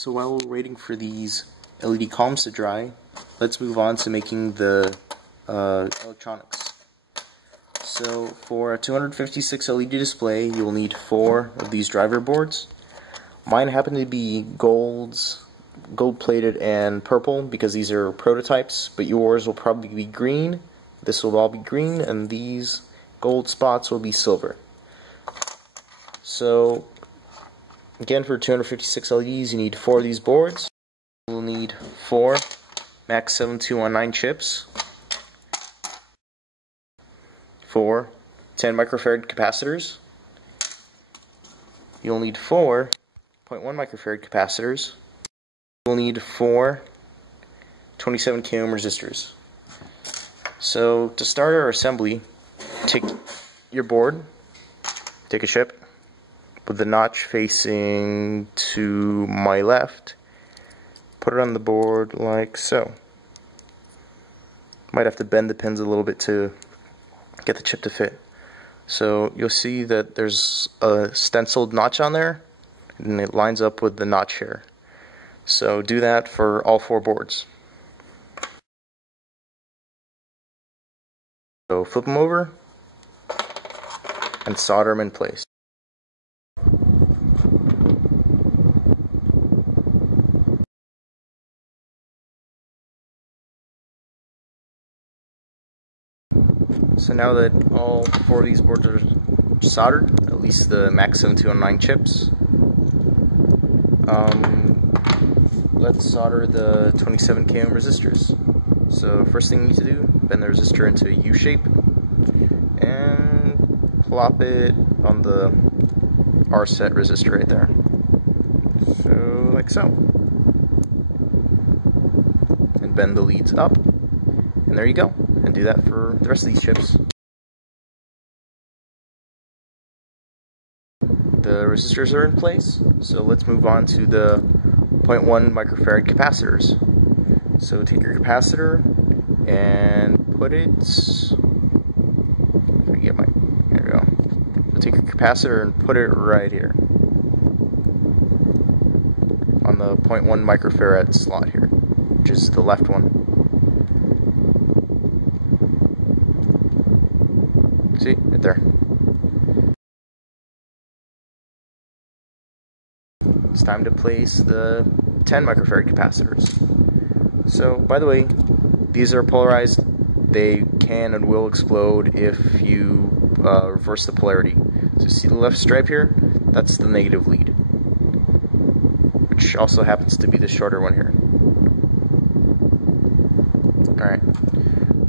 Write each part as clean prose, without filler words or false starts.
So while we're waiting for these LED columns to dry, let's move on to making the electronics. So for a 256 LED display, you will need 4 of these driver boards. Mine happen to be gold-plated and purple because these are prototypes, but yours will probably be green. This will all be green, and these gold spots will be silver. So again, for 256 LEDs, you need 4 of these boards. You'll need 4 MAX 7219 chips, 4 10 microfarad capacitors. You'll need 4 0.1 microfarad capacitors. You'll need 4 27 k ohm resistors. So to start our assembly, take your board, take a chip with the notch facing to my left, put it on the board like so. Might have to bend the pins a little bit to get the chip to fit. So you'll see that there's a stenciled notch on there, and it lines up with the notch here. So do that for all 4 boards. So flip them over and solder them in place. So now that all 4 of these boards are soldered, at least the MAX 7219 chips, let's solder the 27 k ohm resistors. So first thing you need to do, bend the resistor into a U shape and plop it on the R set resistor right there. So like so. And bend the leads up, and there you go. And do that for the rest of these chips. The resistors are in place, so let's move on to the 0.1 microfarad capacitors. So take your capacitor and put it, there we go. So take your capacitor and put it right here on the 0.1 microfarad slot here, which is the left one. See, right there. It's time to place the 10 microfarad capacitors. So, by the way, these are polarized. They can and will explode if you reverse the polarity. So see the left stripe here? That's the negative lead, which also happens to be the shorter one here. Alright,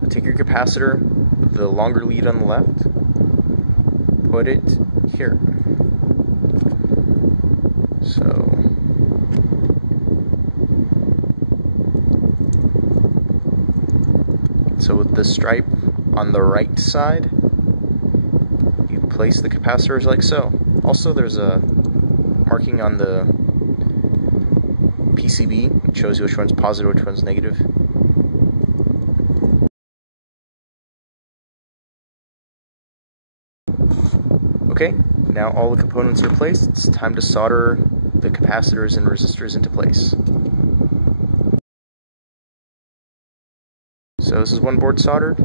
take your capacitor with the longer lead on the left, put it here. So with the stripe on the right side, you place the capacitors like so. Also, there's a marking on the PCB, which shows you which one's positive, which one's negative. Okay, now all the components are placed. It's time to solder the capacitors and resistors into place. So this is one board soldered.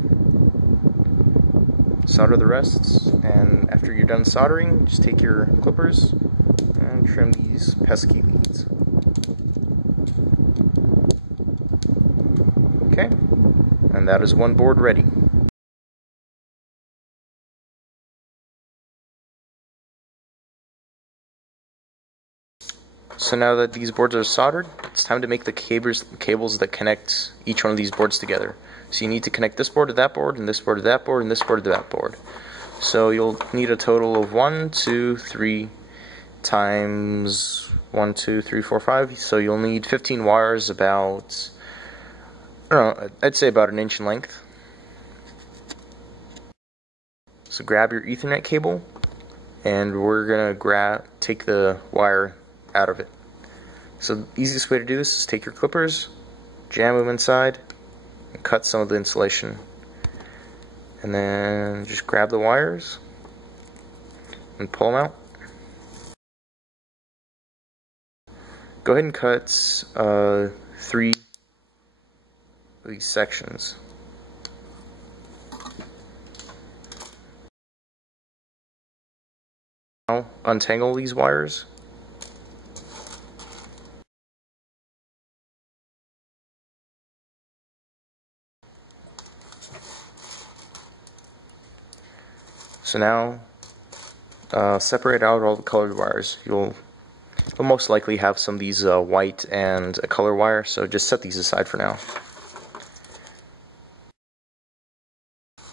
Solder the rest, and after you're done soldering, just take your clippers and trim these pesky leads. Okay, and that is one board ready. So now that these boards are soldered, it's time to make the cables that connect each one of these boards together. So you need to connect this board to that board, and this board to that board, and this board to that board. So you'll need a total of 1, 2, 3 times 1, 2, 3, 4, 5. So you'll need 15 wires about, I don't know, I'd say about 1 inch in length. So grab your Ethernet cable, and we're gonna take the wire out of it. So the easiest way to do this is take your clippers, jam them inside, and cut some of the insulation. And then just grab the wires and pull them out. go ahead and cut 3 of these sections. Now untangle these wires. So now separate out all the colored wires. You'll most likely have some of these white and a color wire, so just set these aside for now.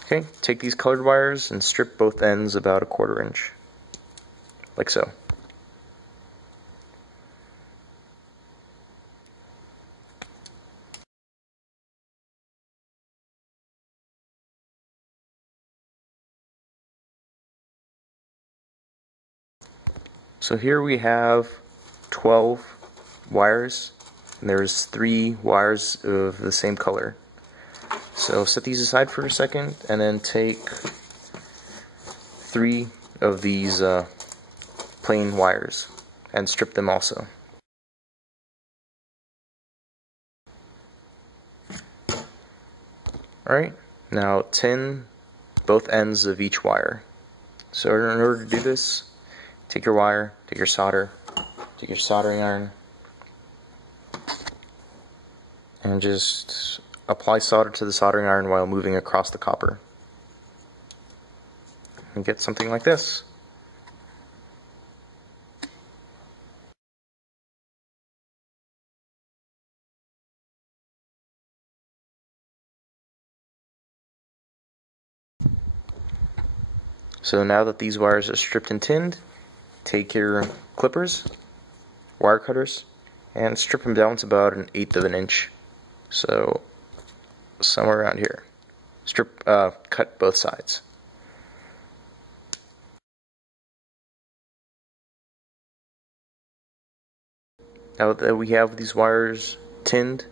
Okay, take these colored wires and strip both ends about 1/4 inch, like so. So here we have 12 wires, and there's 3 wires of the same color. So set these aside for a second, and then take 3 of these plain wires and strip them also. Alright, now tin both ends of each wire. So in order to do this, take your wire, take your solder, take your soldering iron, and just apply solder to the soldering iron while moving across the copper. And get something like this. So now that these wires are stripped and tinned, take your clippers, wire cutters, and strip them down to about 1/8 of an inch. So somewhere around here. Cut both sides. Now that we have these wires tinned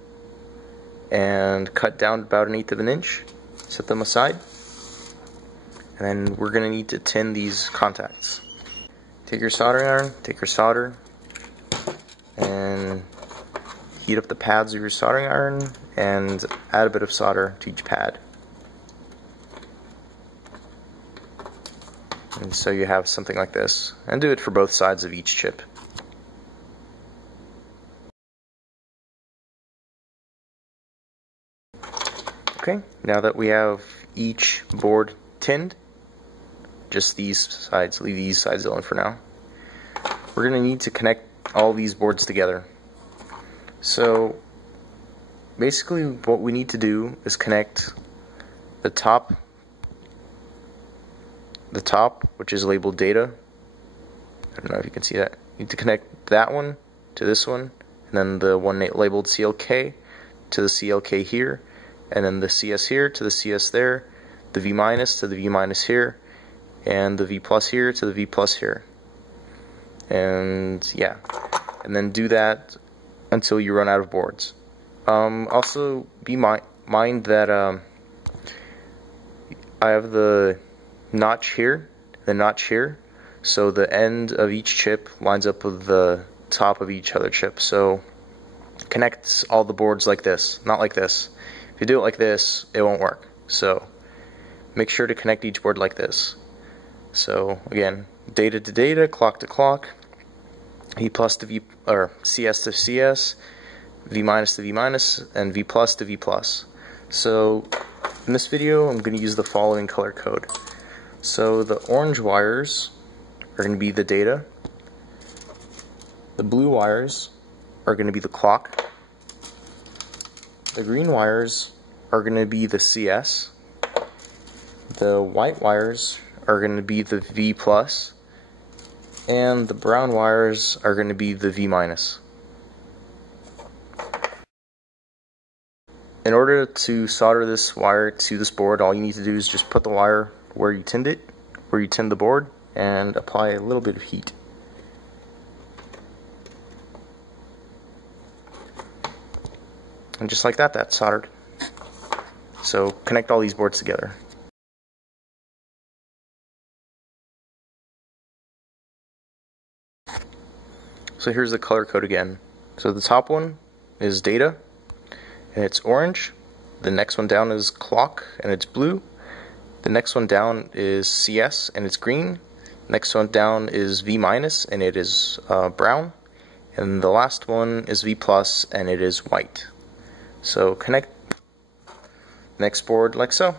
and cut down about 1/8 of an inch, set them aside. And then we're going to need to tin these contacts. Take your soldering iron, take your solder, and heat up the pads of your soldering iron and add a bit of solder to each pad. And so you have something like this. And do it for both sides of each chip. Okay, now that we have each board tinned, just these sides, leave these sides alone for now. We're going to need to connect all these boards together. So basically what we need to do is connect the top, which is labeled data. I don't know if you can see that. You need to connect that one to this one, and then the one labeled CLK to the CLK here, and then the CS here to the CS there, the V minus to the V minus here, and the V plus here to the V plus here. And yeah, and then do that until you run out of boards. Also be mind that I have the notch here, so the end of each chip lines up with the top of each other chip. So connect all the boards like this, not like this. If you do it like this, it won't work. So make sure to connect each board like this. So again, data to data, clock to clock, V plus to V, or CS to CS, V minus to V minus, and V plus to V plus. So in this video, I'm going to use the following color code. So the orange wires are going to be the data, the blue wires are going to be the clock, the green wires are going to be the CS, the white wires are going to be the V plus, and the brown wires are going to be the V minus. In order to solder this wire to this board, all you need to do is just put the wire where you tinned it, where you tinned the board, and apply a little bit of heat. And just like that, that's soldered. So connect all these boards together. So here's the color code again. So the top one is data, and it's orange. The next one down is clock, and it's blue. The next one down is CS, and it's green. Next one down is V minus, and it is brown. And the last one is V plus, and it is white. So connect next board like so.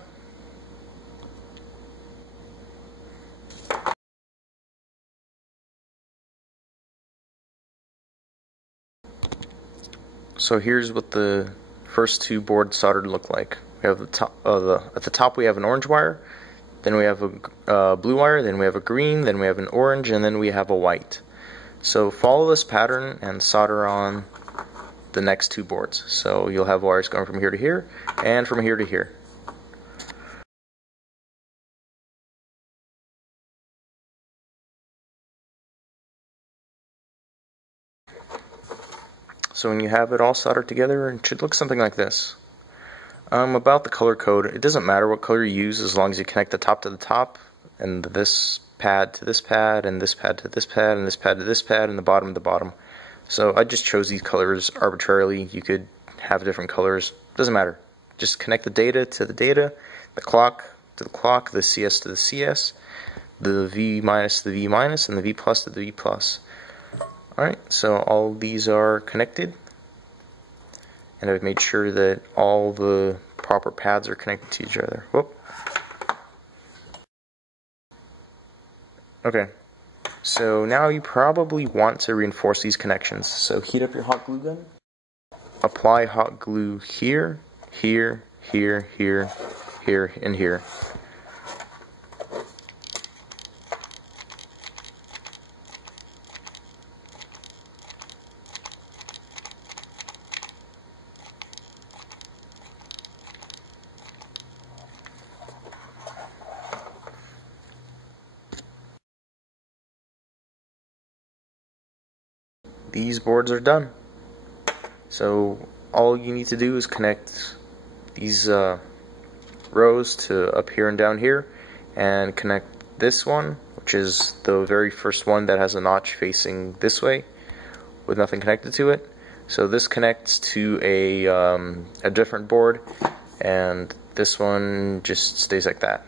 So here's what the first two boards soldered look like. We have the top, at the top we have an orange wire, then we have a blue wire, then we have a green, then we have an orange, and then we have a white. So follow this pattern and solder on the next two boards. So you'll have wires going from here to here and from here to here. So when you have it all soldered together, it should look something like this. About the color code, it doesn't matter what color you use as long as you connect the top to the top, and this pad to this pad, and this pad to this pad, and this pad to this pad, and the bottom to the bottom. So I just chose these colors arbitrarily. You could have different colors, doesn't matter. Just connect the data to the data, the clock to the clock, the CS to the CS, the V minus to the V minus, and the V plus to the V plus. Alright, so all these are connected, and I've made sure that all the proper pads are connected to each other. Whoop. Okay, so now you probably want to reinforce these connections. So heat up your hot glue gun, apply hot glue here, here, here, here, here, and here. These boards are done. So all you need to do is connect these rows to up here and down here, and connect this one, which is the very first one that has a notch facing this way with nothing connected to it. So this connects to a different board, and this one just stays like that.